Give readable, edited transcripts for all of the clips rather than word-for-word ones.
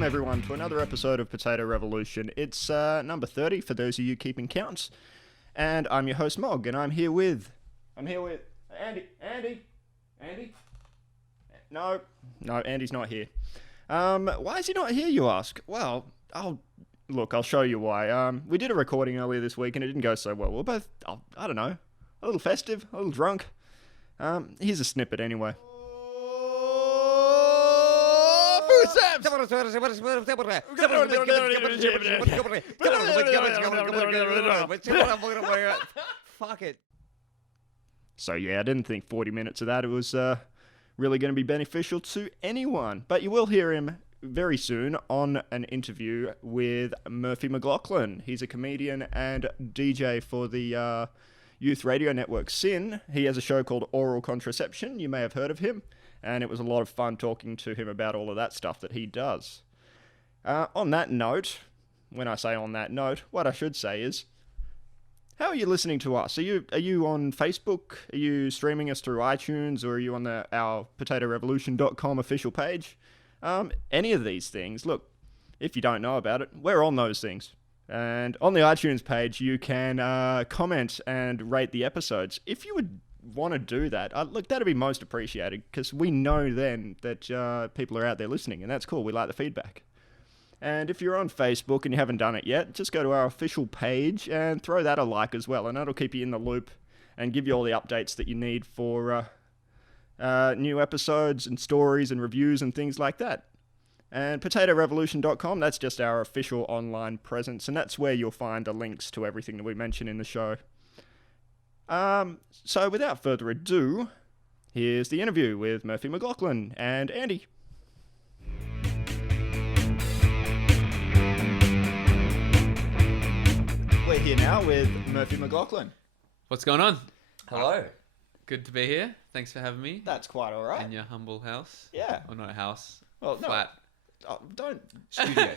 Welcome everyone to another episode of Potato Revolution. It's number 30 for those of you keeping counts. And I'm your host Mog, and I'm here with Andy. No, Andy's not here. Why is he not here, you ask? Well, I'll show you why. We did a recording earlier this week and it didn't go so well. We're both, I don't know, a little festive, a little drunk. Here's a snippet anyway. Fuck it. So yeah, I didn't think 40 minutes of that it was really going to be beneficial to anyone. But you will hear him very soon on an interview with Murphy McLachlan. He's a comedian and DJ for the youth radio network SYN. He has a show called Aural Contraception. You may have heard of him. And it was a lot of fun talking to him about all of that stuff that he does. On that note, when I say on that note, what I should say is, how are you listening to us? Are you on Facebook? Are you streaming us through iTunes? Or are you on our potatorevolution.com official page? Any of these things, look, if you don't know about it, we're on those things. And on the iTunes page, you can comment and rate the episodes. If you would want to do that, look, that'd be most appreciated, because we know then that people are out there listening, and that's cool. We like the feedback. And if you're on Facebook and you haven't done it yet, just go to our official page and throw that a like as well, and that'll keep you in the loop and give you all the updates that you need for new episodes and stories and reviews and things like that. And potatorevolution.com, that's just our official online presence, and that's where you'll find the links to everything that we mention in the show. So without further ado, here's the interview with Murphy McLachlan and Andy. We're here now with Murphy McLachlan. What's going on? Hello. Good to be here. Thanks for having me. That's quite all right. In your humble house. Yeah. Or not a house. Well, flat. No, don't. Studio.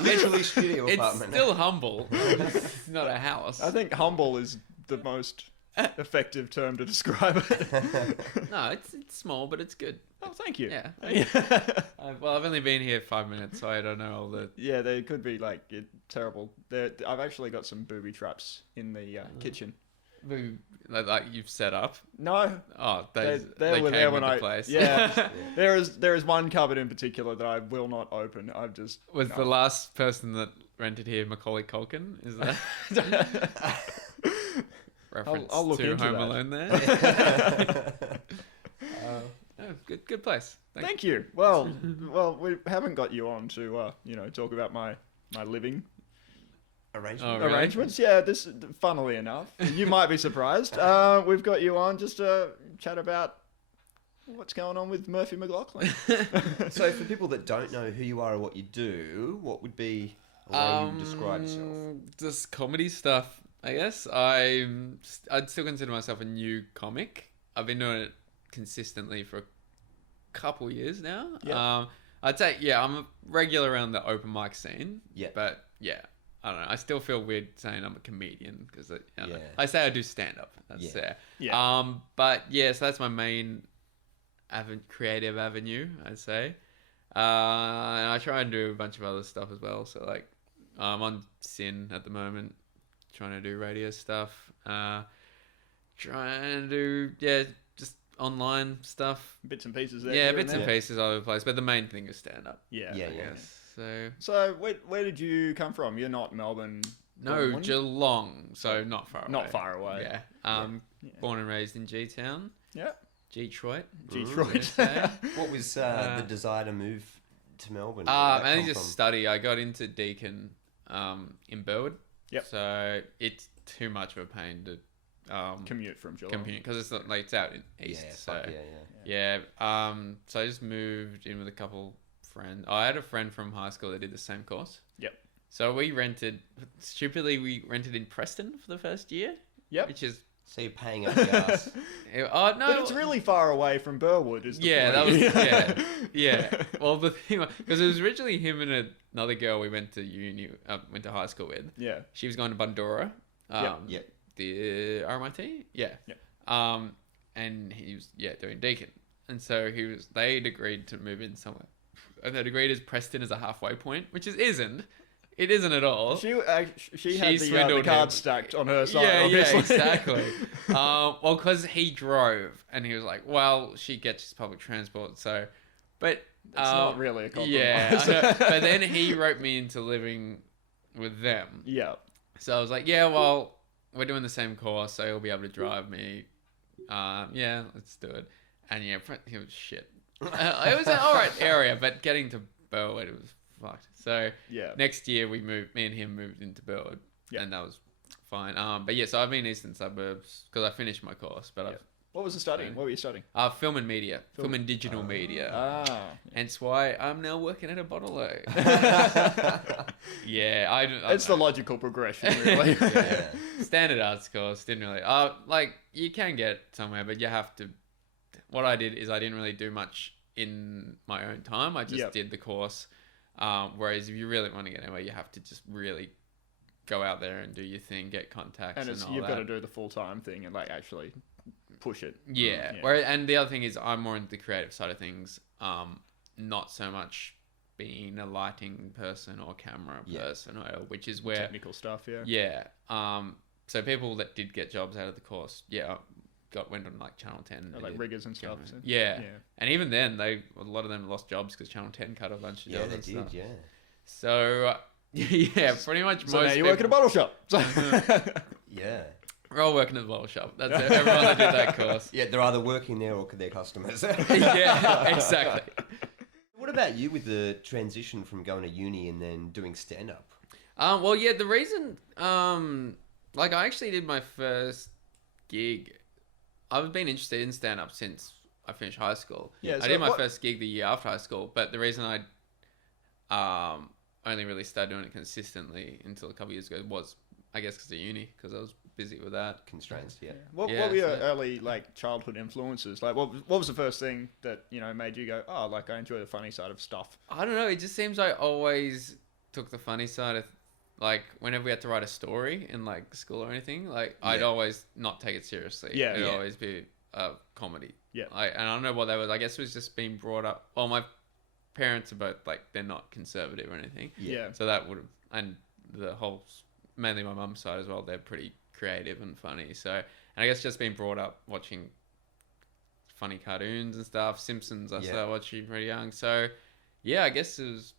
Literally studio apartment. It's still humble. It's not a house. I think humble is the most effective term to describe it. No, it's small, but it's good. Oh, thank you. Yeah. Well, I've only been here 5 minutes, so I don't know all the... Yeah, they could be terrible. I've actually got some booby traps in the kitchen. Like you've set up? No. Oh, they came were there when with the place. Yeah. There is one cupboard in particular that I will not open. I've just... Was the last person that rented here Macaulay Culkin? Is that... Reference I'll look to into Home that. Alone there. Good place. Thank you. Well, we haven't got you on to talk about my living Arrangement. Oh, really? arrangements. Yeah, this, funnily enough, you might be surprised. We've got you on just to chat about what's going on with Murphy McLachlan. So for people that don't know who you are or what you do, what would be a way you would describe yourself? Just comedy stuff, I guess. I'd still consider myself a new comic. I've been doing it consistently for a couple years now. Yeah. I'd say, I'm a regular around the open mic scene. Yeah. But I don't know. I still feel weird saying I'm a comedian because I say I do stand up. That's there. Yeah. But so that's my main creative avenue, I'd say. And I try and do a bunch of other stuff as well. So I'm on SYN at the moment, trying to do radio stuff. Trying to do just online stuff. Bits and pieces there. Yeah, bits and pieces all over the place. But the main thing is stand up. Yeah. I guess. So where did you come from? You're not Melbourne. No, born? Geelong, so not far away. Not far away. Yeah. Born and raised in G-Town. Yeah. Detroit. Detroit. What was the desire to move to Melbourne? Mainly just study. I got into Deakin in Burwood. Yep. So it's too much of a pain to commute from Geelong. because it's not it's out in east. So I just moved in with a couple friends. I had a friend from high school that did the same course. Yep. So we rented in Preston for the first year. Yep. Which is... So you're paying up the ass. No, but it's really far away from Burwood, is the point. that was yeah. Well, the thing because it was originally him and another girl we went to high school with. Yeah. She was going to Bundora. The RMIT. Yeah. And he was doing Deakin, and so they'd agreed to move in somewhere her degree is Preston as a halfway point, which isn't. It isn't at all. She had the swindled card him. stacked on her side. Yeah, obviously. exactly. Well, because he drove, and he was like, "Well, she gets public transport, so." But It's not really a compromise. yeah, I know. But then he wrote me into living with them. Yeah. So I was like, "Yeah, well, we're doing the same course, so he'll be able to drive me. Yeah, let's do it." And yeah, he was shit. It was an alright area, but getting to Burwood, it was fucked. So Yeah. next year me and him moved into Burwood, and that was fine. But yeah, so I've been in Eastern Suburbs because I finished my course, but What was the studying? What were you studying? film and media, film and digital media. Ah. Hence why I'm now working at a bottle-o. Yeah, I It's the logical progression, really. yeah. Standard arts course didn't really. Like you can get somewhere, but you have to. What I did is I didn't really do much in my own time. I just did the course. Whereas if you really want to get anywhere, you have to just really go out there and do your thing, get contacts, and all you've that. got to do the full-time thing and like actually push it. Yeah. And the other thing is I'm more into the creative side of things. Not so much being a lighting person or camera person, which is where Technical stuff, yeah. Yeah. So people that did get jobs out of the course, went on like Channel 10, Like riggers and stuff. So. Yeah. And even then, a lot of them lost jobs because Channel 10 cut a bunch of jobs. Yeah, they did. Yeah. So yeah, pretty much. So most now you work at a bottle shop. Yeah. We're all working at the bottle shop. That's it. Everyone that did that course. Yeah, they're either working there or they're customers. Yeah, exactly. What about you with the transition from going to uni and then doing stand-up? Well, yeah, the reason, like I actually did my first gig. I've been interested in stand-up since I finished high school. Yeah, I did my first gig the year after high school, but the reason I only really started doing it consistently until a couple of years ago was, I guess, because of uni, because I was busy with that. Constraints, yeah. What were your early like childhood influences? Like, what was the first thing that made you go, oh, like I enjoy the funny side of stuff? I don't know. It just seems I always took the funny side of, like, whenever we had to write a story in like school or anything, like I'd always not take it seriously. Yeah, It'd always be a comedy. Yeah. And I don't know what that was. I guess it was just being brought up. Well, my parents are both like, they're not conservative or anything. Yeah. So that would have, and the whole, mainly my mum's side as well, they're pretty creative and funny. So, and I guess just being brought up watching funny cartoons and stuff. Simpsons I started watching pretty young. So yeah, I guess it was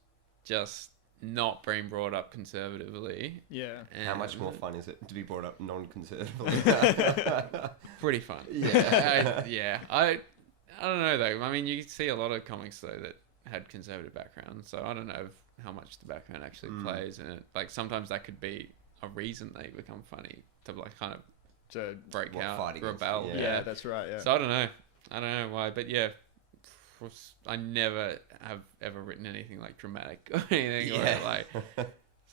just not being brought up conservatively. Yeah. And How much more fun is it to be brought up non-conservatively? pretty fun. Yeah. I don't know though. I mean, you see a lot of comics though that had conservative backgrounds, so I don't know how much the background actually plays in it. Like sometimes that could be a reason they become funny, to like kind of To break What, out, fight against rebel. it, yeah, that's right. Yeah. So I don't know why, but yeah, I never have ever written anything like dramatic or anything. Yeah. Or like,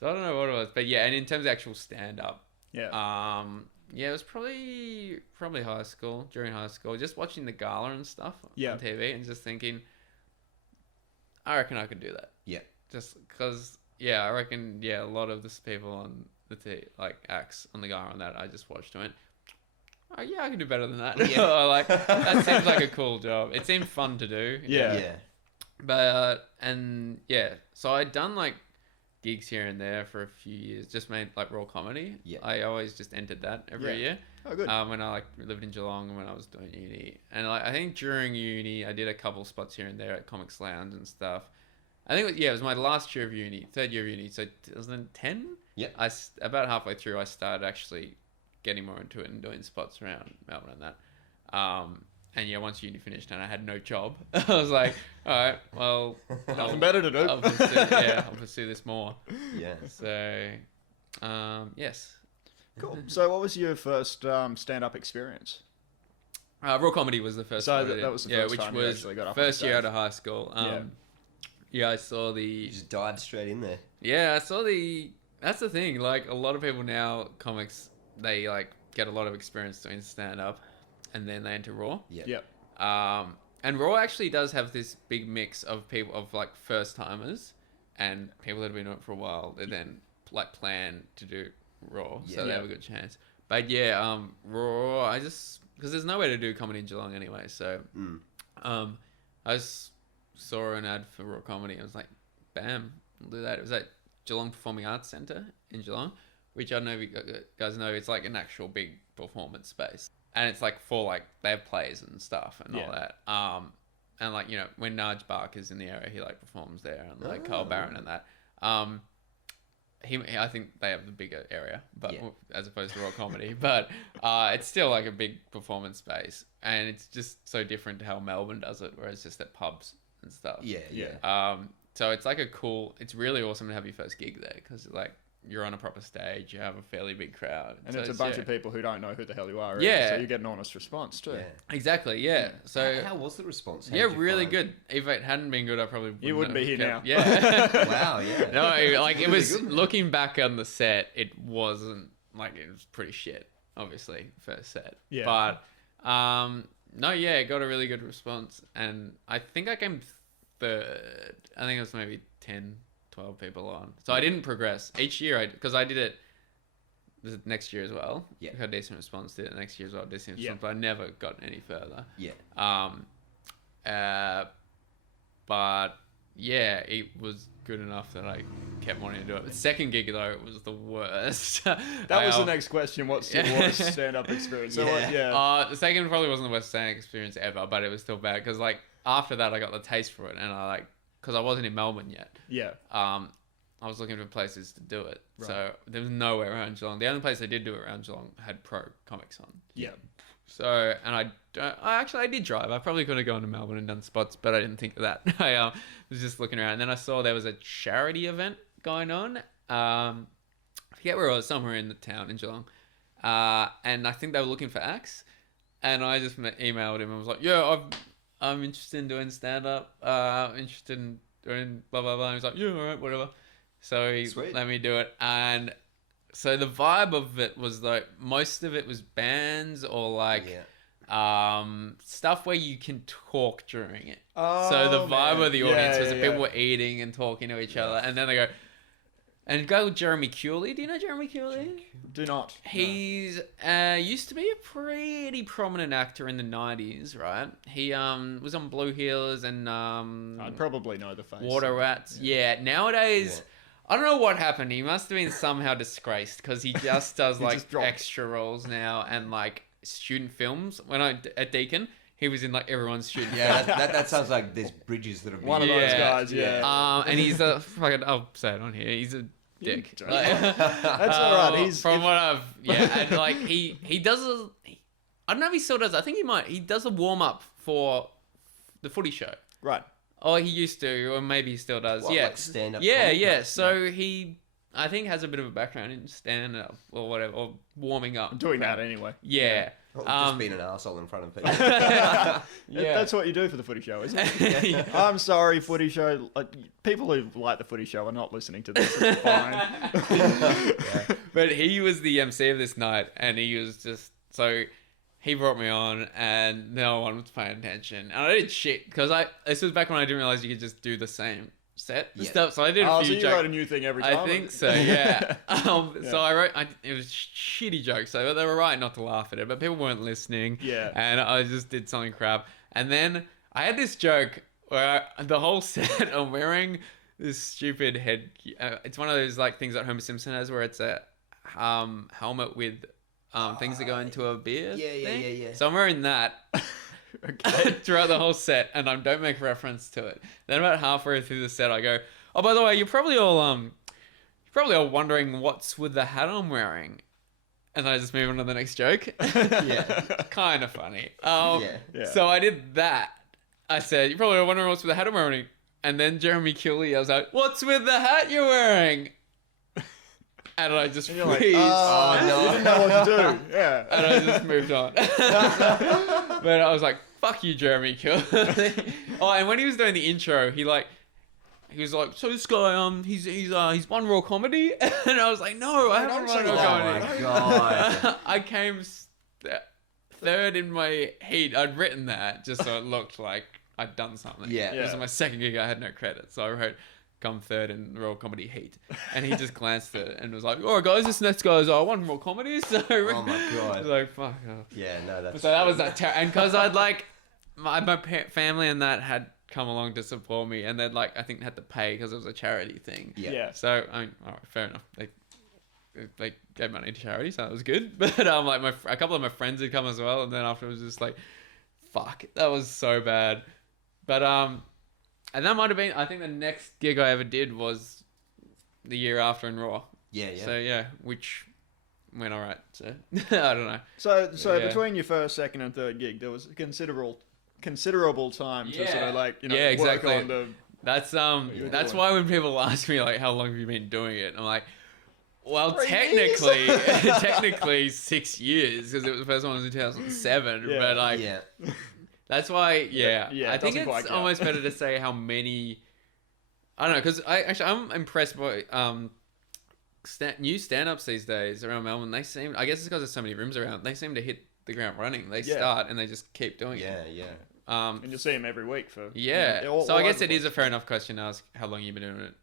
so I don't know what it was, but yeah. And in terms of actual stand up, yeah. yeah, it was probably high school. During high school, just watching the gala and stuff on TV, and just thinking, I reckon I could do that. Yeah. Just because, yeah, I reckon, yeah, a lot of the people on the like acts on the gala on that, I just watched and went, oh yeah, I can do better than that. Yeah. Like that seems like a cool job. It seemed fun to do. Yeah. But and yeah, so I'd done like gigs here and there for a few years, just made like raw comedy. Yeah. I always just entered that every year. Oh, good. When I like lived in Geelong and when I was doing uni, and like I think during uni I did a couple spots here and there at Comics Lounge and stuff. I think it was my last year of uni, third year of uni, so 2010. Yeah. About halfway through I started actually getting more into it and doing spots around Melbourne and that. And yeah, once uni finished and I had no job, I was like, all right, well, Nothing better to do. I'll pursue this more. Yeah. So, yes. Cool. So, what was your first stand-up experience? Raw comedy was the first. So one I did. that was the first which time you was actually got up on first year stage. out of high school. Yeah, I saw the. You just dived straight in there. Yeah, I saw the. That's the thing. Like a lot of people now, comics, they like get a lot of experience doing stand-up, and then they enter Raw. Yeah. Yep. And Raw actually does have this big mix of people of like first timers and people that have been doing it for a while. They then like plan to do Raw, so they have a good chance. But yeah, Raw. I just because there's nowhere to do comedy in Geelong anyway, so I was saw an ad for raw comedy. I was like, bam, I'll do that. It was at Geelong Performing Arts Centre in Geelong, which I don't know if you guys know, it's like an actual big performance space. And it's like for like, they have plays and stuff and all that. And like, you know, when Naj Barker's in the area, he like performs there, and like Carl Barron and that. I think they have the bigger area, but as opposed to raw comedy, but it's still like a big performance space, and it's just so different to how Melbourne does it, where it's just at pubs and stuff. So it's like it's really awesome to have your first gig there, because like you're on a proper stage, you have a fairly big crowd, and so it's a bunch of people who don't know who the hell you are. Yeah, so you get an honest response too. Exactly. Yeah. So how was the response? Really good. If it hadn't been good, I probably wouldn't be here now. Yeah. Wow. Yeah. No, like it was looking back on the set, it wasn't like, it was pretty shit. Obviously, first set. Yeah. But no, yeah, it got a really good response, and I think I came third. I think it was maybe 10, 12 people on. So I didn't progress each year. Because I did it next year as well. Yeah. Had decent response. Did it next year as well. Decent response, but I never got any further. Yeah. But yeah, it was good enough that I kept wanting to do it. The second gig though, it was the worst. That was the next question. What's the worst stand-up experience? So the second probably wasn't the worst stand-up experience ever, but it was still bad because like after that I got the taste for it, and I like, because I wasn't in Melbourne yet. Yeah. I was looking for places to do it, so there was nowhere around Geelong. The only place I did do it around Geelong had pro comics on. Yeah. So, and I did drive. I probably could have gone to Melbourne and done spots, but I didn't think of that. I was just looking around, and then I saw there was a charity event going on. I forget where it was, somewhere in the town in Geelong. And I think they were looking for acts, and I just emailed him and was like, "Yeah, I'm interested in doing stand up. Interested in doing blah blah blah." And he was like, "Yeah, all right, whatever." So he let me do it, and so the vibe of it was like most of it was bands or like stuff where you can talk during it. So the vibe of the audience was that people were eating and talking to each other, and then they go. And go with Jeremy Cooley. Do you know Jeremy Cooley? Do not. He's used to be a pretty prominent actor in the 90s, right? He was on Blue Heelers and I'd probably know the face. Water Rats. Yeah. Nowadays, I don't know what happened. He must have been somehow disgraced because he just does like extra roles now and like student films. When at Deakin, he was in like everyone's student. Yeah, that sounds like there's bridges that have been... One of those guys, and he's a fucking... I'll say it on here. He's a dick. That's all right. And like he does I don't know if he still does. I think he does a warm up for the footy show. Right. Oh, he used to, or maybe he still does. Like stand up. Yeah. So he, I think, has a bit of a background in stand up or whatever, or warming up. I'm doing that anyway. Yeah. Just being an arsehole in front of people. That's what you do for the footy show, isn't it? I'm sorry, footy show. People who like the footy show are not listening to this. It's fine. But he was the MC of this night, and he was just so. He brought me on, and no one was paying attention. And I did shit because this was back when I didn't realize you could just do the same set stuff. So I did a few so you jokes. wrote a new thing every time? I think so, yeah. So I wrote, it was shitty jokes. So they were right not to laugh at it, but people weren't listening. Yeah. And I just did something crap. And then I had this joke where the whole set I'm wearing this stupid head. It's one of those like things that Homer Simpson has where it's a helmet with things that go into a beer. Yeah. So I'm wearing that. Throughout the whole set, and I don't make reference to it. Then about halfway through the set, I go, "Oh, by the way, you're probably all wondering what's with the hat I'm wearing," and I just move on to the next joke. Kind of funny. So I did that. I said, "You're probably all wondering what's with the hat I'm wearing," and then Jeremy Cooley yells out, "What's with the hat you're wearing?" And I just freeze. Like, no. You didn't know what to do. Yeah. And I just moved on. But I was like, fuck you, Jeremy Cooley. And when he was doing the intro, he was like, so this guy, he's won Raw Comedy? And I was like, no, I haven't won Raw Comedy. Oh my God. I came third in my heat. I'd written that just so it looked like I'd done something. Yeah. It was my second gig. I had no credit. So I wrote, come third in Raw Comedy Heat. And he just glanced at it and was like, all right, guys, this next guy's one Raw Comedy. So oh my God. I was like, fuck off. Yeah, no, that's... So that was that. And because I'd like, my family and that had come along to support me, and they'd like I think had to pay because it was a charity thing. Yeah. So I mean, all right, fair enough. They gave money to charity, so that was good. But like a couple of my friends had come as well, and then after it was just like, fuck, that was so bad. But and that might have been, I think the next gig I ever did was the year after in Raw. Yeah, yeah. So yeah, which went all right. So I don't know. So Yeah. between your first, second, and third gig, there was a considerable time to sort of like Yeah, exactly. work on the. That's you're that's doing. why when people ask me like how long have you been doing it, I'm like, well, 3 technically, years. technically 6 years because the first one was in 2007. Yeah. But like, Yeah. that's why, Yeah, I it think doesn't quite it's count. almost better to say how many. I don't know because I'm impressed by new stand-ups these days around Melbourne. They seem, I guess it's because there's so many rooms around. They seem to hit the ground running. They Yeah. start and they just keep doing Yeah, it. yeah. And you'll see him every week for. Yeah. all So I guess over it the is a place. fair enough question to ask how long you've been doing it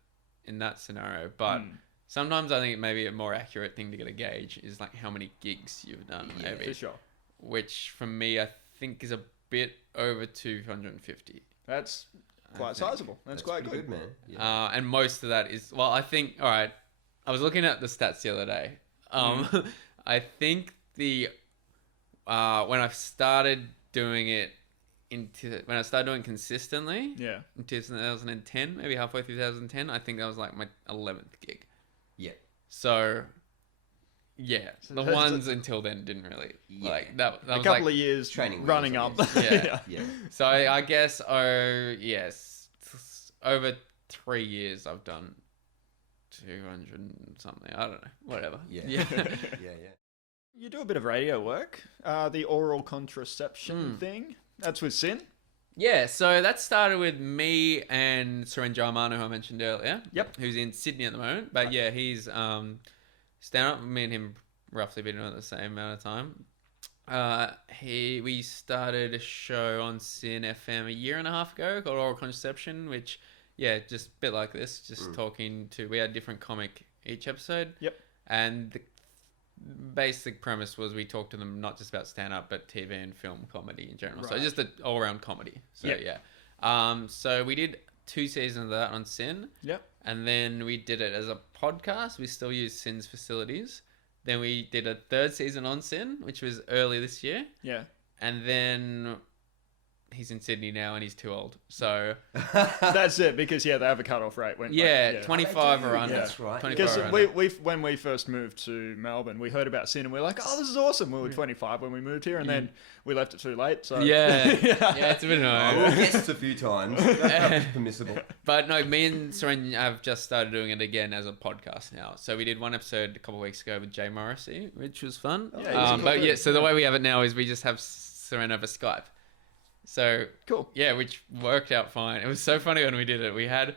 in that scenario. But sometimes I think maybe a more accurate thing to get a gauge is like how many gigs you've done, Yeah, maybe. For sure. Which for me, I think is a bit over 250. That's quite think. sizable. That's quite pretty good. man. Yeah. And most of that is, well, I think, all right, I was looking at the stats the other day. I think when I started doing it when I started doing it consistently Yeah. in 2010, maybe halfway through 2010, I think that was like my 11th gig. Yeah. So, yeah, the that's- ones until then didn't really Yeah. like that. A was couple like, of years training running wheels, up. I Yeah. Yeah. so I guess, yes, over 3 years I've done 200 and something. I don't know, whatever. Yeah. Yeah. Yeah, yeah. You do a bit of radio work. The oral contraception Mm. thing. That's with Sin. Yeah, so that started with me and Suren Jarmano, who I mentioned earlier. Yep. Who's in Sydney at the moment. But yeah, he's stand up. Me and him roughly been doing it the same amount of time. We started a show on Sin FM a year and a half ago called Oral Contraception, which just a bit like this, just talking to. We had a different comic each episode. Yep. And the basic premise was we talked to them not just about stand up but TV and film comedy in general. So Right. just an all around comedy. So Yep. yeah. So we did 2 seasons of that on Sin. Yep. And then we did it as a podcast. We still use Sin's facilities. Then we did a 3rd season on Sin, which was early this year. Yeah. And then he's in Sydney now and he's too old. So That's it, because they have a cutoff rate when 25 or under. That's right. 25 Because or under. when we first moved to Melbourne, we heard about Sin and we were like, oh, this is awesome. We were 25 when we moved here, and then we left it too late. So Yeah, it's a bit I annoying. will guess a few times. That's permissible. But no, me and Soren have just started doing it again as a podcast now. So we did one episode a couple of weeks ago with Jay Morrissey, which was fun. Yeah, he's a cool but dude. yeah, so the way we have it now is we just have Soren over Skype. So Cool. yeah, which worked out fine. It was so funny when we did it. We had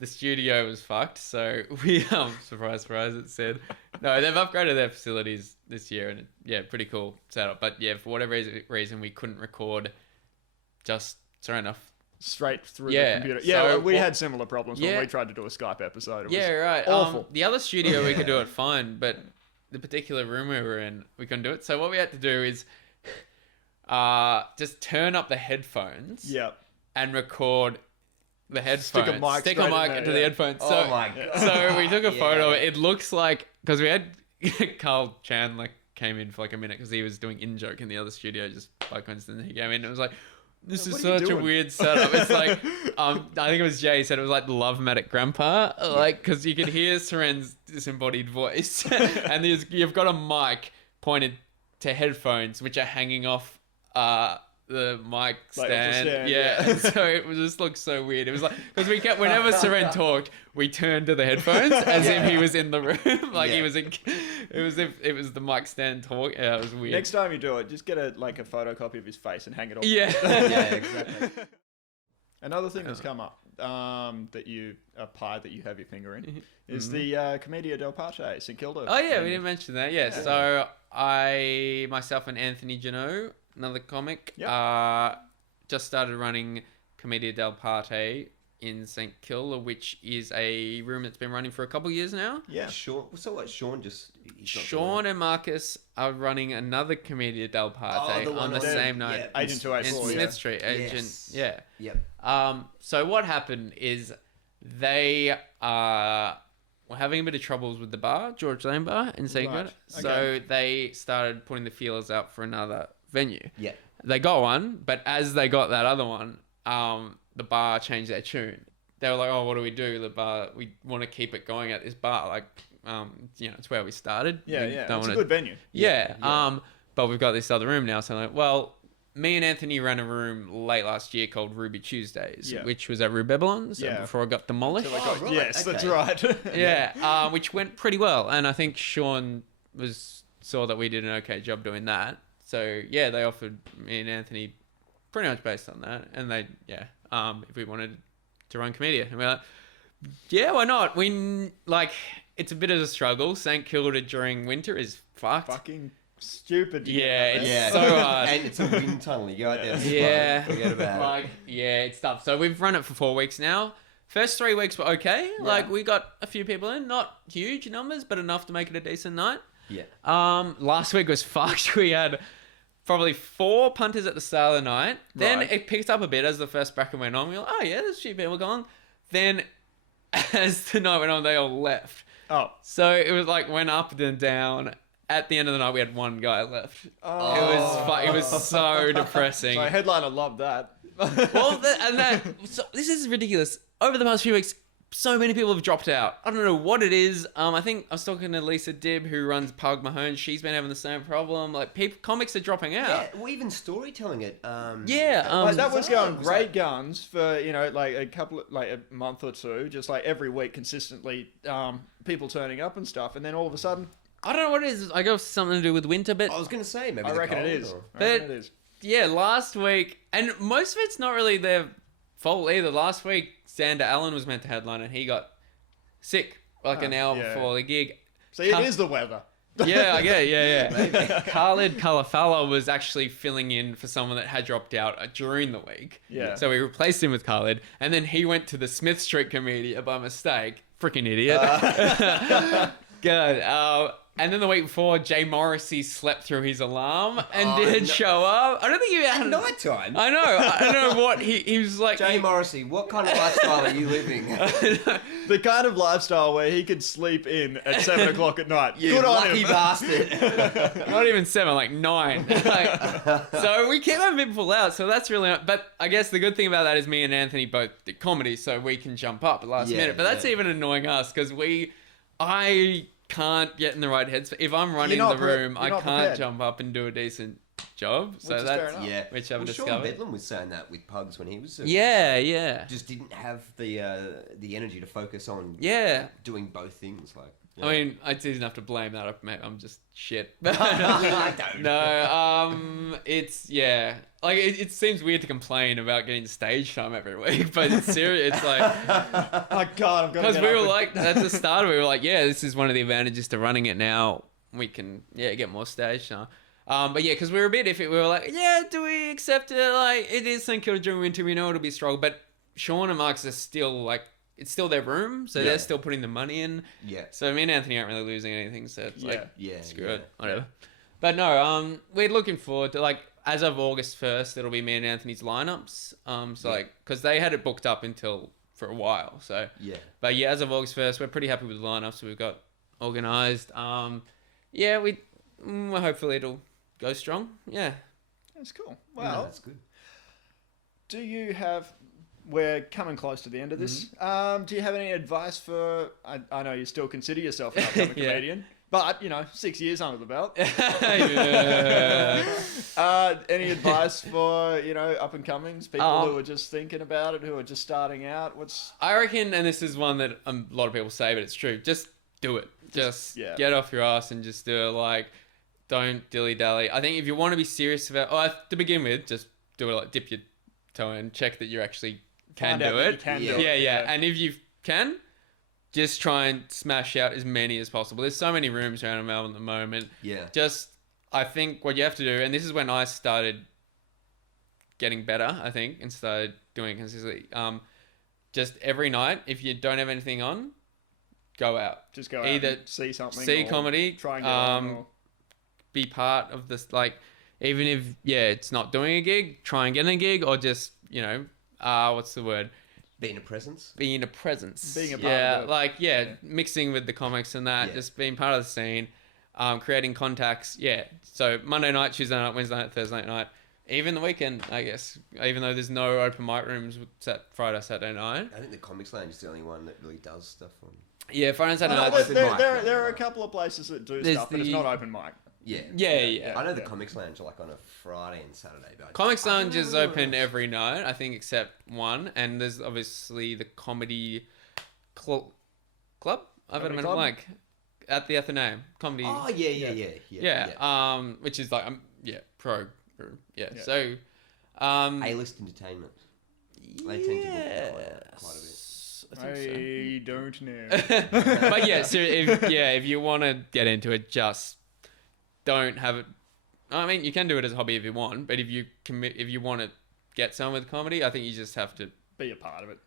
the studio was fucked, so we surprise, surprise, it said no. They've upgraded their facilities this year, and pretty cool setup. But yeah, for whatever reason, we couldn't record just enough. Straight through Yeah, the computer. Yeah, so we what- had similar problems when Yeah. we tried to do a Skype episode. It was Yeah, right. awful. The other studio we could do it fine, but the particular room we were in, we couldn't do it. So what we had to do is just turn up the headphones Yeah. and record the headphones. Stick a mic Stick straight a in mic there, into yeah. the headphones. Oh So, my god. so we took a Yeah. photo. It looks like, because we had Carl Chan came in for like a minute because he was doing in-joke in the other studio just by coincidence. He came in and it was like, this is What are you such a doing? weird setup. It's like, I think it was Jay said it was like the Love-Matic Grandpa, like, because you could hear Soren's disembodied voice, and you've got a mic pointed to headphones which are hanging off the mic Like, off the stand. stand, Yeah, yeah. so it just looked so weird. It was like, because we kept, whenever Soren talked, we turned to the headphones as if he was in the room, like he Yeah. was in. It was if it was the mic stand talk. Yeah, it was weird. Next time you do it, just get a photocopy of his face and hang it on. Yeah. Yeah, exactly. Another thing that's come up a pie that you have your finger in is Mm-hmm. the Commedia del Parte, St Kilda. Oh yeah, thing. we didn't mention that. Yeah, Yeah. so myself and Anthony Janot, another comic, Yep. just started running Commedia del Parte in St Kilda, which is a room that's been running for a couple of years now. Yeah. Sean, so what? Sean just. he's not Sean doing and Marcus are running another Commedia del Parte Oh, the one on the on- same yeah, night. Agent in 284, Smith yeah. Street, it. Agent, Yes. yeah. Yep. So what happened is they were having a bit of troubles with the bar, George Lane Bar in Secret. Right. So Okay. they started putting the feelers out for another venue. Yeah. They got one, but as they got that other one, the bar changed their tune. They were like, "Oh, what do we do? The bar, we want to keep it going at this bar. Like, it's where we started. Yeah, We yeah. don't It's a wanna- good venue. yeah. But we've got this other room now. So I'm like, well, me and Anthony ran a room late last year called Ruby Tuesdays, Yeah. which was at Rue Babylon. So Yeah. before it got demolished. So, like, Oh, right, yes, that's okay. right. Yeah, which went pretty well, and I think Sean saw that we did an okay job doing that. So yeah, they offered me and Anthony pretty much based on that, and if we wanted to run Comedia, and we're like, yeah, why not? It's a bit of a struggle. St Kilda during winter is fucked. Fucking stupid. to Yeah, get that it's there. so hard. And it's a wind tunnel. You go out there. and Yeah. forget about it. It's tough. So we've run it for 4 weeks now. First 3 weeks were okay. Like, we got a few people in, not huge numbers, but enough to make it a decent night. Yeah. Last week was fucked. We had probably 4 punters at the start of the night. Then Right. it picked up a bit as the first bracket went on. We were like, oh yeah, there's a few people going. Then as the night went on, they all left. Oh. So it was like went up then down. At the end of the night, we had 1 guy left. Oh. It was so depressing. So headliner loved that. Well, this is ridiculous. Over the past few weeks, so many people have dropped out. I don't know what it is. I think I was talking to Lisa Dibb, who runs Pug Mahone. She's been having the same problem. Like, comics are dropping out. Yeah, well, even storytelling it. Like, that was going was great that- guns for, like a month or two, just like every week consistently, people turning up and stuff, and then all of a sudden, I don't know what it is. I guess something to do with winter, but I was going to say, maybe I the reckon it cold is. or- I reckon But- it is. yeah, last week, and most of it's not really their fault either. Last week, Xander Allen was meant to headline, and he got sick like an hour yeah. before the gig. So it is the weather. Yeah, I get it. Yeah. Khalid Kalafala was actually filling in for someone that had dropped out during the week. Yeah. So we replaced him with Khalid, and then he went to the Smith Street Comedia by mistake. Freaking idiot. Good. And then the week before, Jay Morrissey slept through his alarm and didn't no. show up. I don't think he At had. night time. I know. I don't know what he was like. Jay Morrissey, what kind of lifestyle are you living? The kind of lifestyle where he could sleep in at 7 o'clock at night. You Good on lucky him. bastard. Not even 7, like 9. So we keep having people out, so that's really. But I guess the good thing about that is me and Anthony both did comedy, so we can jump up at last Yeah, minute. But that's yeah. even annoying us because I can't get in the right headspace. If I'm running You're the not pre- room, you're I not can't prepared. jump up and do a decent job. So Which is fair that's enough. Yeah. which I've Well, Sean discovered. Bedlam was saying that with Pugs when he was Yeah. just didn't have the energy to focus on Yeah. doing both things. Like, I mean, I didn't have to blame that. I'm just shit. I don't. No, it's like it seems weird to complain about getting stage time every week, but it's serious. It's like Oh, God, I'm going to because we were like at the start, we were like, yeah, this is one of the advantages to running it now. We can get more stage time. But yeah, because we were a bit iffy. We were like, yeah, do we accept it? Like, it is St Kilda during winter. We know it'll be strong, but Sean and Marcus are still like. It's still their room, so Yeah. they're still putting the money in. Yeah. So me and Anthony aren't really losing anything, so it's like, Yeah. screw it, whatever. But no, we're looking forward to, like, as of August 1st, it'll be me and Anthony's lineups. Like, because they had it booked up for a while, so. Yeah. But yeah, as of August 1st, we're pretty happy with the lineups we've got organised. Hopefully it'll go strong. Yeah. That's cool. No, Well, that's good. do you have... We're coming close to the end of this. Do you have any advice for... I know you still consider yourself an upcoming Yeah. comedian, but, 6 years under the belt. Yeah. Any advice for, up-and-comings, people who are just thinking about it, who are just starting out? I reckon, and this is one that a lot of people say, but it's true. Just do it. Just get off your ass and just do it. Like, don't dilly-dally. I think if you want to be serious about... to begin with, just do it. Like, dip your toe in, check that you actually can Find out do that it. you can do Yeah, it. yeah. And if you can, just try and smash out as many as possible. There's so many rooms around in Melbourne at the moment. Yeah. I think what you have to do, and this is when I started getting better, I think, and started doing it consistently. Just every night, if you don't have anything on, go out. Just go out Either and see something. see or comedy, Try and get on. Or... be part of this, like, even if, it's not doing a gig, try and get a gig, or just, what's the word? Being a presence. Being a presence. Being a part yeah, of like mixing with the comics and that, Yeah. just being part of the scene, creating contacts. Yeah, so Monday night, Tuesday night, Wednesday night, Thursday night, even the weekend, I guess. Even though there's no open mic rooms set Friday, Saturday night. I think the Comics Lounge is the only one that really does stuff on. Yeah, Friday and Saturday No, night. there are a couple of places that do There's stuff, but it's the- not open mic. Yeah. Yeah. I know the Comics Lounge are like on a Friday and Saturday. But Comics I don't Lounge know is where open else. every night, I think, except one. And there's obviously the comedy club. I've had a Comedy minute club? blank at the Athenaeum comedy. Oh yeah. Which is like pro room. Yeah. Yeah. So A-list entertainment. They tend to book that one quite a bit. I think so. I don't know. But yeah, so if you want to get into it, just don't have it. I mean, you can do it as a hobby if you want, but if you want to get some with comedy, I think you just have to, Be a part of it.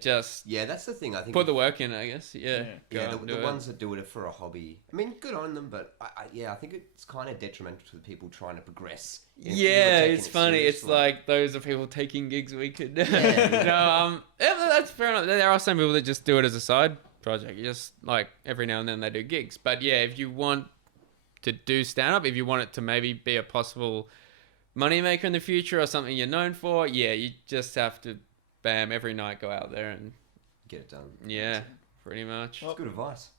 just Yeah, that's the thing. I think put the work in, I guess. Yeah. Go yeah, out and the do ones that do it for a hobby. I mean, good on them, but I think it's kind of detrimental to the people trying to progress. it. People are Yeah, taking it's it funny. It's seriously. like those are people taking gigs we could. Yeah. No, that's fair enough. There are some people that just do it as a side project. You just like every now and then they do gigs. But yeah, if you want to do stand up, if you want it to maybe be a possible moneymaker in the future or something you're known for, yeah, you just have to every night go out there and Get it done. yeah, pretty much. It's good advice.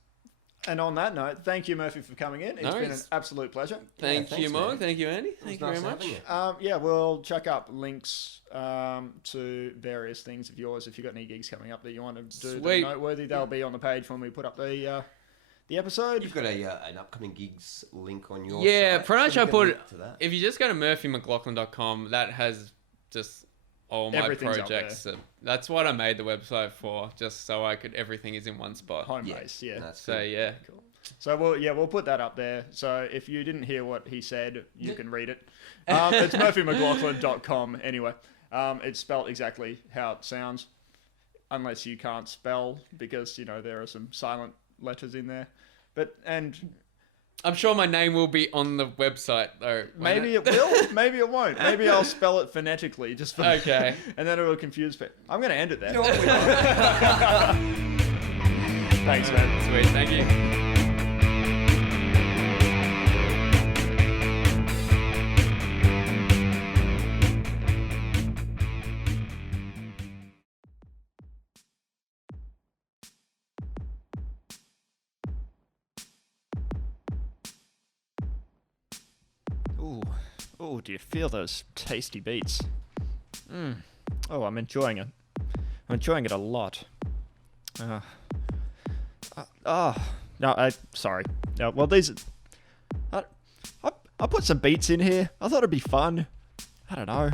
And on that note, thank you, Murphy, for coming in. It's No, been an it's- absolute pleasure. Thank thanks, you, Mo. man. Thank you, Andy. It was Thank you nice very much. having you. Yeah, we'll chuck up links to various things of yours if you've got any gigs coming up that you want to do that are Sweet. noteworthy. They'll be on the page when we put up the episode. You've got an upcoming gigs link on your Yeah, site. pretty much so I we can put link it- to that. If you just go to murphymclachlan.com, that has just all my Everything's up projects. That's what I made the website for, just so I could everything is in one spot. Home Yeah, base, yeah. That's So good. yeah, So we'll put that up there. So if you didn't hear what he said, you can read it. It's murphymclachlan.com anyway. It's spelled exactly how it sounds, unless you can't spell because there are some silent letters in there. And I'm sure my name will be on the website though. won't maybe it will, maybe it won't. Maybe I'll spell it phonetically just for Okay. and then it'll confuse people. I'm going to end it there. You know what, we don't- Thanks, man. Sweet, thank you. Ooh, do you feel those tasty beats? Oh, I'm enjoying it. I'm enjoying it a lot. No, sorry. No, well, these. I put some beats in here. I thought it'd be fun. I don't know.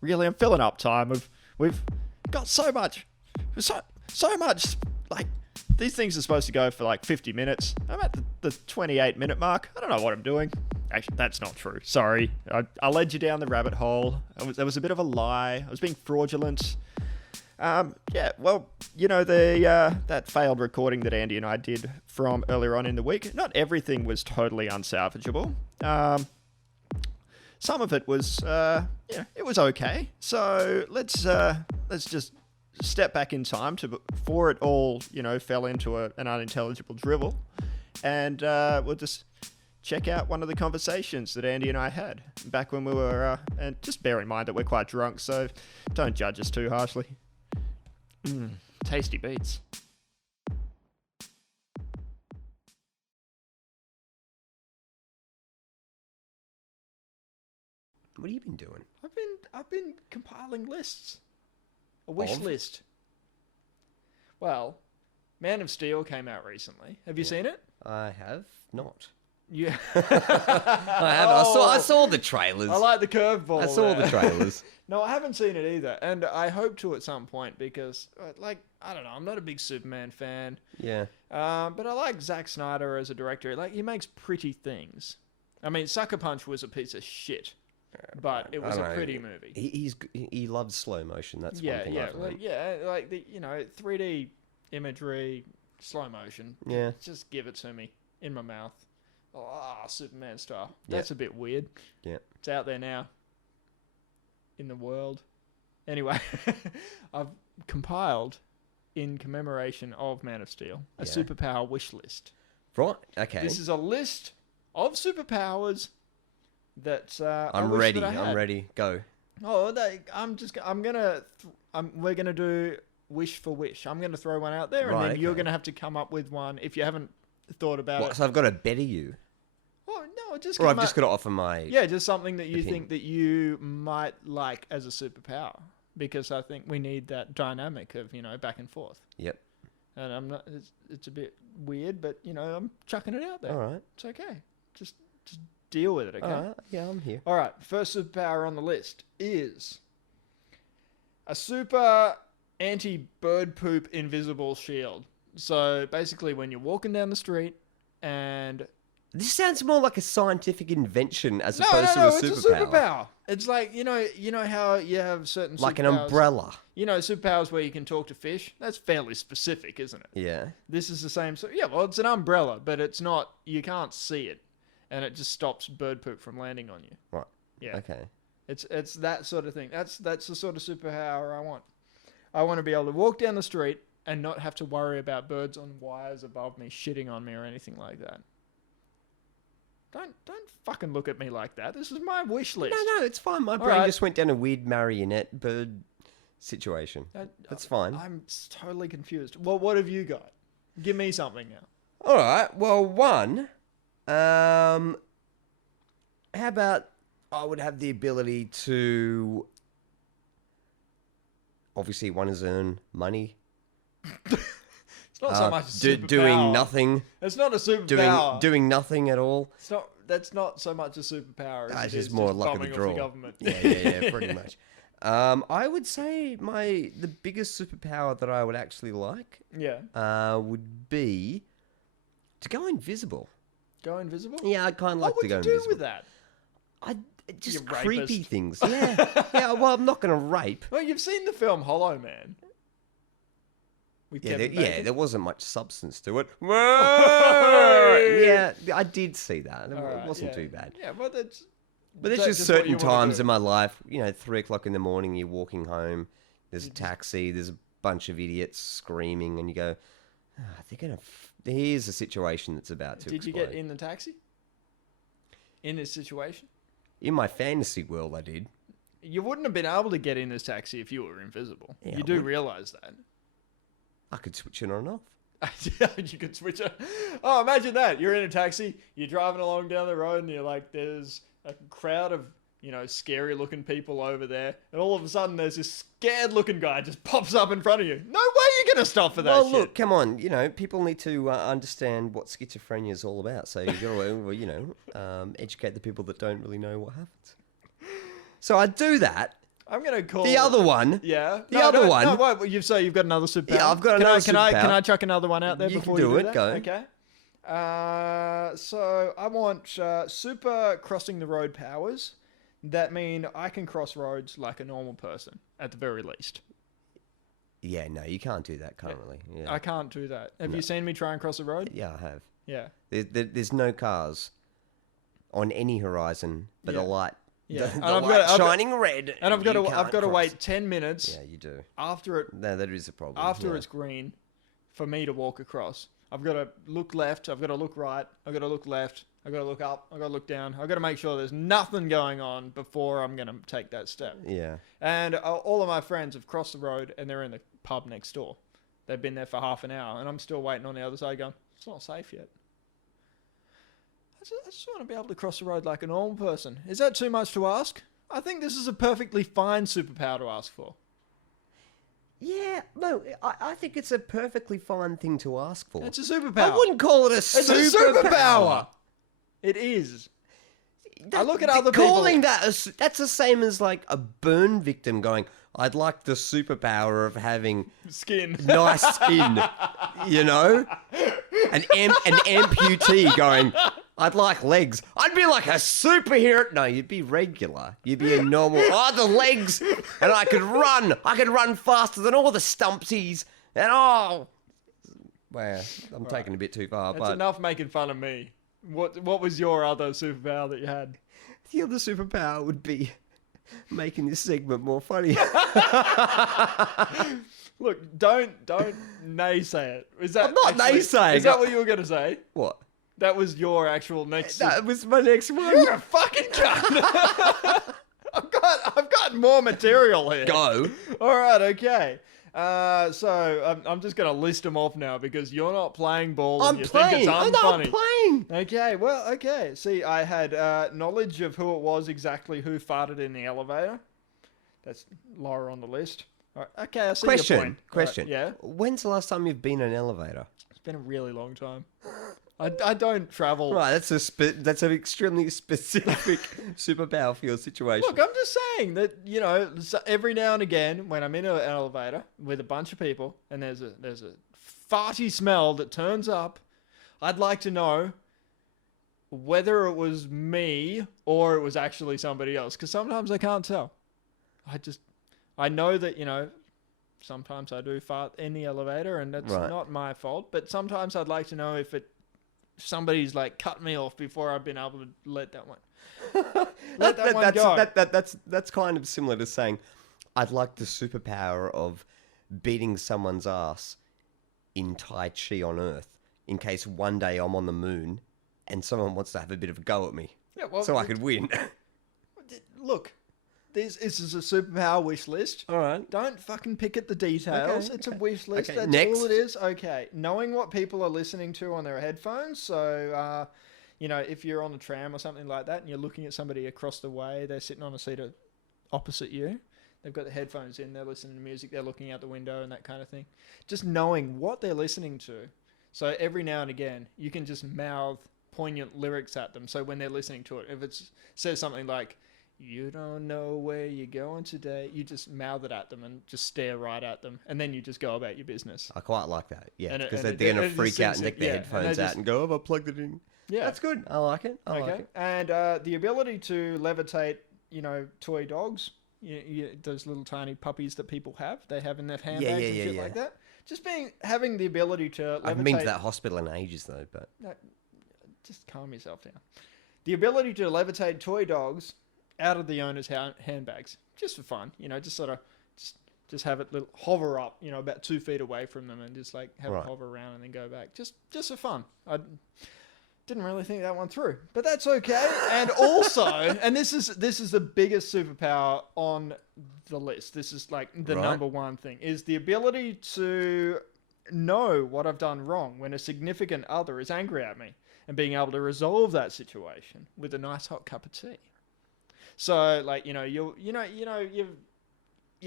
Really, I'm filling up time. We've got so much. So much. Like, these things are supposed to go for like 50 minutes. I'm at the 28-minute mark. I don't know what I'm doing. Actually, that's not true. Sorry. I led you down the rabbit hole. There was a bit of a lie. I was being fraudulent. Yeah, well, that failed recording that Andy and I did from earlier on in the week, not everything was totally unsalvageable. Some of it was, it was okay. So let's just step back in time before it all, fell into an unintelligible drivel, and we'll just check out one of the conversations that Andy and I had back when we were, and just bear in mind that we're quite drunk, so don't judge us too harshly. Tasty beats. What have you been doing? I've been compiling lists. A wish Of? list. Well, Man of Steel came out recently. Have you seen it? I have not. Yeah. I have. I saw the trailers. I like the curveball. I saw there. the trailers. No, I haven't seen it either, and I hope to at some point because, I don't know, I'm not a big Superman fan, Yeah. but I like Zack Snyder as a director. Like, he makes pretty things. I mean, Sucker Punch was a piece of shit, but it was I a don't know. pretty movie. He loves slow motion. That's Yeah, one thing yeah, I've learned. like the 3D imagery, slow motion. Yeah. Just give it to me in my mouth. Superman style. That's a bit weird. Yeah. It's out there now. In the world. Anyway, I've compiled, in commemoration of Man of Steel, a Yeah. superpower wish list. Right. Okay. This is a list of superpowers that I'm wish ready. that I had. I'm ready. Go. Oh, we're gonna do wish for wish. I'm gonna throw one out there, and Right, then you're okay. gonna have to come up with one if you haven't thought about What? it. So I've got to better you, Oh no, just or I've come just up- got to offer my. yeah, just something that you opinion. think that you might like as a superpower, because I think we need that dynamic of back and forth. Yep. And I'm not. It's a bit weird, but I'm chucking it out there. All right. It's okay. Just deal with it. Okay. All right. Yeah, I'm here. All right, first superpower on the list is a super anti-bird poop invisible shield. So basically, when you're walking down the street and This sounds more like a scientific invention as no, opposed no, to a it's superpower. a superpower. It's like you know how you have certain Like an superpowers- umbrella. superpowers where you can talk to fish. That's fairly specific, isn't it? Yeah. This is the same. So yeah, well, it's an umbrella, but it's not. You can't see it, and it just stops bird poop from landing on you. Right. Yeah. Okay. It's that sort of thing. That's the sort of superpower I want. I want to be able to walk down the street and not have to worry about birds on wires above me shitting on me or anything like that. Don't fucking look at me like that. This is my wish list. No, it's fine. My brain right. just went down a weird marionette bird situation. That's fine. I'm totally confused. Well, what have you got? Give me something now. All right. Well, one. How about I would have the ability to. Obviously, one is earn money. It's not so much a superpower. Doing nothing. It's not a superpower. Doing nothing at all. It's not. That's not so much a superpower. As It's it just is more just luck of the bombing off draw. government. Yeah, pretty much. I would say the biggest superpower that I would actually like Yeah. would be to go invisible. Go invisible. Yeah, I'd kind of like What to would go you do invisible. with that? Just You creepy rapist. things. Yeah. Yeah, well, I'm not going to rape. Well, you've seen the film Hollow Man. With Yeah, Kevin there Bacon. wasn't much substance to it. Yeah, I did see that. It Alright, wasn't yeah. too bad. Yeah, but that's. But there's that's just what you certain wanna times do. in my life, 3 o'clock in the morning, you're walking home, there's a taxi, there's a bunch of idiots screaming, and you go, they're going to... Here's a situation that's about to Did you explode. get in the taxi? In this situation? In my fantasy world, I did. You wouldn't have been able to get in this taxi if you were invisible. Yeah, you I do would. realise that. I could switch it on and off. You could switch it. Oh, imagine that. You're in a taxi, you're driving along down the road, and you're like, there's a crowd of, scary looking people over there. And all of a sudden, there's this scared looking guy just pops up in front of you. No way you're going to stop for that Well, shit. look, come on. People need to understand what schizophrenia is all about. So you've got to, educate the people that don't really know what happens. So I do that. I'm going to call... The other one. Yeah. The other one. No, wait, you've got another superpower. Yeah, I've got another Can I superpower. chuck another one out there You before can you do do it, that? go. Okay. So I want super crossing the road powers that mean I can cross roads like a normal person, at the very least. Yeah, no, you can't do that currently. Yeah, I can't do that. Have you seen me try and cross a road? yeah, I have. Yeah. There's no cars on any horizon, but Yeah. a light. Yeah. The And light I've got- shining red. And I've got you to can't cross. wait 10 minutes Yeah, you do. after it No, that is a problem. after yeah. it's green for me to walk across. I've got to look left, I've got to look right, I've got to look left, I've got to look up, I've got to look down. I've got to make sure there's nothing going on before I'm going to take that step. Yeah. And all of my friends have crossed the road and they're in the pub next door. They've been there for half an hour and I'm still waiting on the other side going, it's not safe yet. I just want to be able to cross the road like a normal person. Is that too much to ask? I think this is a perfectly fine superpower to ask for. Yeah, no, I think it's a perfectly fine thing to ask for. It's a superpower. I wouldn't call it a It's a superpower. superpower. It is. I look at other calling people. that that's the same as like a burn victim going, I'd like the superpower of having Skin. nice skin, an amputee going, I'd like legs. I'd be like a superhero. No, you'd be regular. You'd be a normal. The legs, and I could run. I could run faster than all the stumpsies. And well, I'm taking it a bit too far. That's But enough making fun of me. What was your other superpower that you had? the other superpower would be Making this segment more funny. Look, don't naysay it. Is that I'm not naysaying. Is that what you were going to say? What? That was your actual next. That was my next one. You're a fucking cunt. I've got more material here. Go. All right, okay. So I'm just going to list them off now because you're not playing ball. I'm and you playing. Think it's I'm unfunny. playing. Okay, well, okay. See, I had knowledge of who it was exactly who farted in the elevator. That's lower on the list. All right, okay, I see your point. Question. All right, yeah? When's the last time you've been in an elevator? It's been a really long time. I don't travel. Right, that's an extremely specific superpower for your situation. Look, I'm just saying that, you know, every now and again when I'm in an elevator with a bunch of people and there's a farty smell that turns up, I'd like to know whether it was me or it was actually somebody else, because sometimes I can't tell. I know that, you know, sometimes I do fart in the elevator and that's not my fault, but sometimes I'd like to know if somebody's like cut me off before I've been able to let that one go. That's kind of similar to saying I'd like the superpower of beating someone's ass in Tai Chi on Earth in case one day I'm on the moon and someone wants to have a bit of a go at me. Yeah, well, so I could win. Look, this is a superpower wish list. All right. Don't fucking pick at the details. Okay, It's a wish list. Okay, That's next. all it is. Okay. Knowing what people are listening to on their headphones. So, you know, if you're on a tram or something like that and you're looking at somebody across the way, they're sitting on a seat opposite you. They've got the headphones in. They're listening to music. They're looking out the window and that kind of thing. Just knowing what they're listening to. So every now and again, you can just mouth poignant lyrics at them. So when they're listening to it, if it says something like, "You don't know where you're going today," you just mouth it at them and just stare right at them, and then you just go about your business. I quite like that. Yeah, And because and they're going it to freak out and take their yeah, and headphones they out just- and go, "Oh, I plugged it in." Yeah, That's good. I like it. I like it. And the ability to levitate, you know, toy dogs, those little tiny puppies that people have, they have in their handbags and shit like that. Just having the ability to levitate. I haven't been to that hospital in ages though, but Just calm yourself down. The ability to levitate toy dogs out of the owner's handbags, just for fun, you know, just sort of just have it hover up, you know, about 2 feet away from them and just like have it hover around and then go back, just for fun. I didn't really think that one through, but that's okay. And also, and this is the biggest superpower on the list. This is like the number one thing, is the ability to know what I've done wrong when a significant other is angry at me, and being able to resolve that situation with a nice hot cup of tea. So, like, you know, you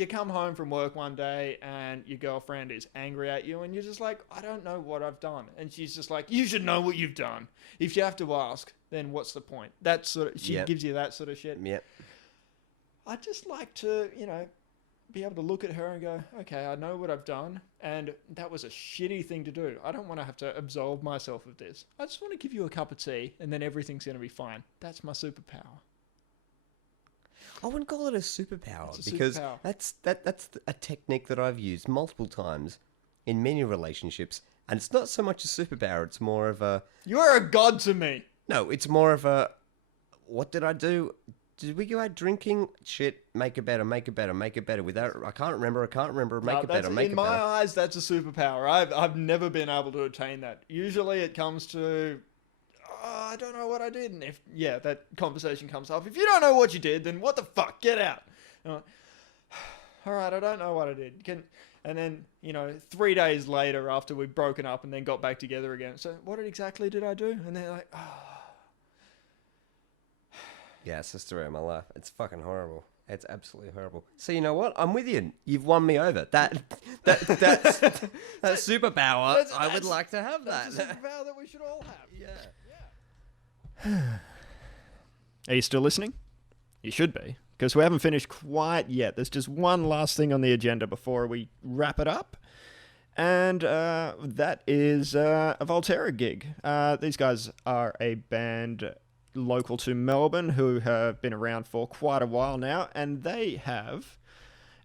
come home from work one day and your girlfriend is angry at you and you're just like, "I don't know what I've done." And she's just like, "You should know what you've done. If you have to ask, then what's the point?" That sort of, she gives you that sort of shit. Yep. I'd just like to, you know, be able to look at her and go, "Okay, I know what I've done, and that was a shitty thing to do. I don't want to have to absolve myself of this. I just want to give you a cup of tea, and then everything's going to be fine." That's my superpower. I wouldn't call it a superpower It's a because superpower. that's a technique that I've used multiple times in many relationships, and it's not so much a superpower. It's more of a You're a god to me. no. It's more of a what did I do? Did we go out drinking? Shit, make it better, make it better, make it better. Without I can't remember, make it better, make in it my better. eyes, that's a superpower. I've never been able to attain that. Usually, it comes to, "Oh, I don't know what I did," and if that conversation comes up. If you don't know what you did, then what the fuck? Get out. And I'm like, all right, I don't know what I did. And then, you know, 3 days later, after we've broken up and then got back together again, so what exactly did I do? And they're like, "Oh." Yeah, it's the story of my life. It's fucking horrible. It's absolutely horrible. So you know what? I'm with you. You've won me over. That's superpower. I would like to have that. That's a superpower that we should all have. Yeah. Are you still listening? You should be, because we haven't finished quite yet. There's just one last thing on the agenda before we wrap it up, and that is a Voltera gig. These guys are a band local to Melbourne who have been around for quite a while now, and they have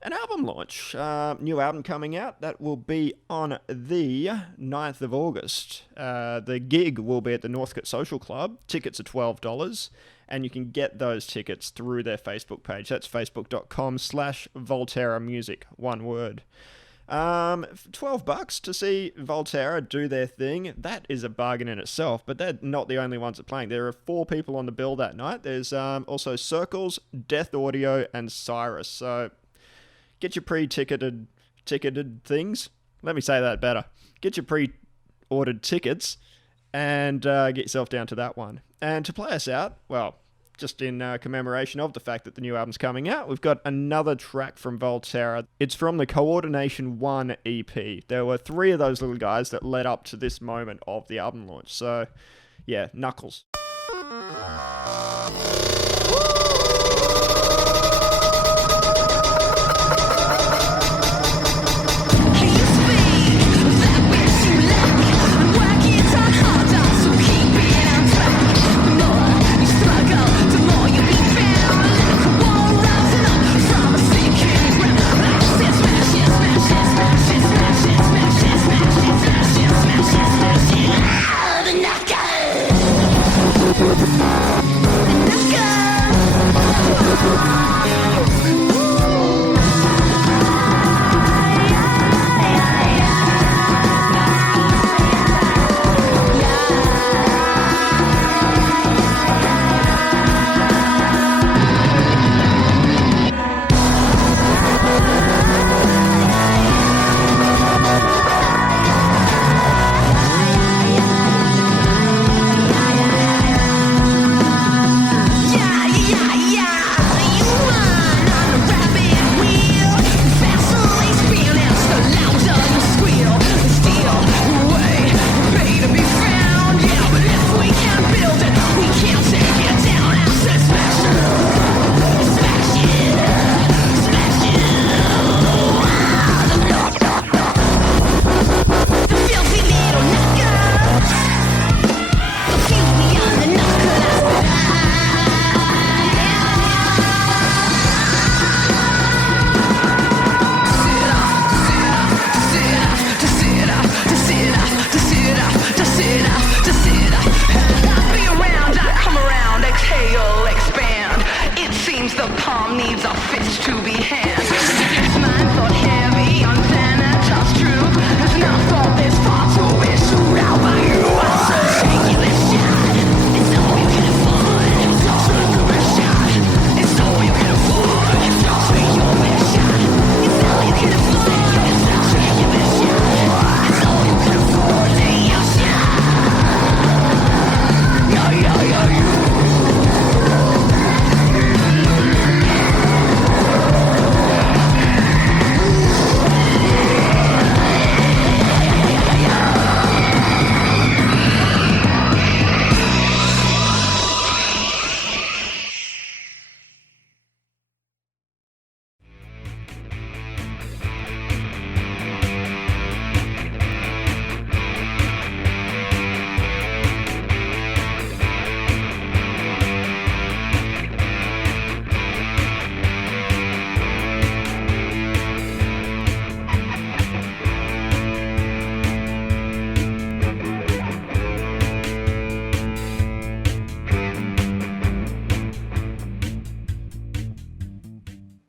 an album launch. New album coming out. That will be on the 9th of August. The gig will be at the Northcote Social Club. Tickets are $12. and you can get those tickets through their Facebook page. That's facebook.com/Voltera Music, one word. $12 to see Voltera do their thing. That is a bargain in itself, but they're not the only ones that are playing. There are 4 people on the bill that night. There's also Circles, Death Audio, and Cyrus. So get your ticketed things. Let me say that better. Get your pre-ordered tickets and get yourself down to that one. And to play us out, well, just in commemoration of the fact that the new album's coming out, we've got another track from Voltera. It's from the Co-ORDiNATION 1 EP. There were 3 of those little guys that led up to this moment of the album launch. So, yeah, Knuckles.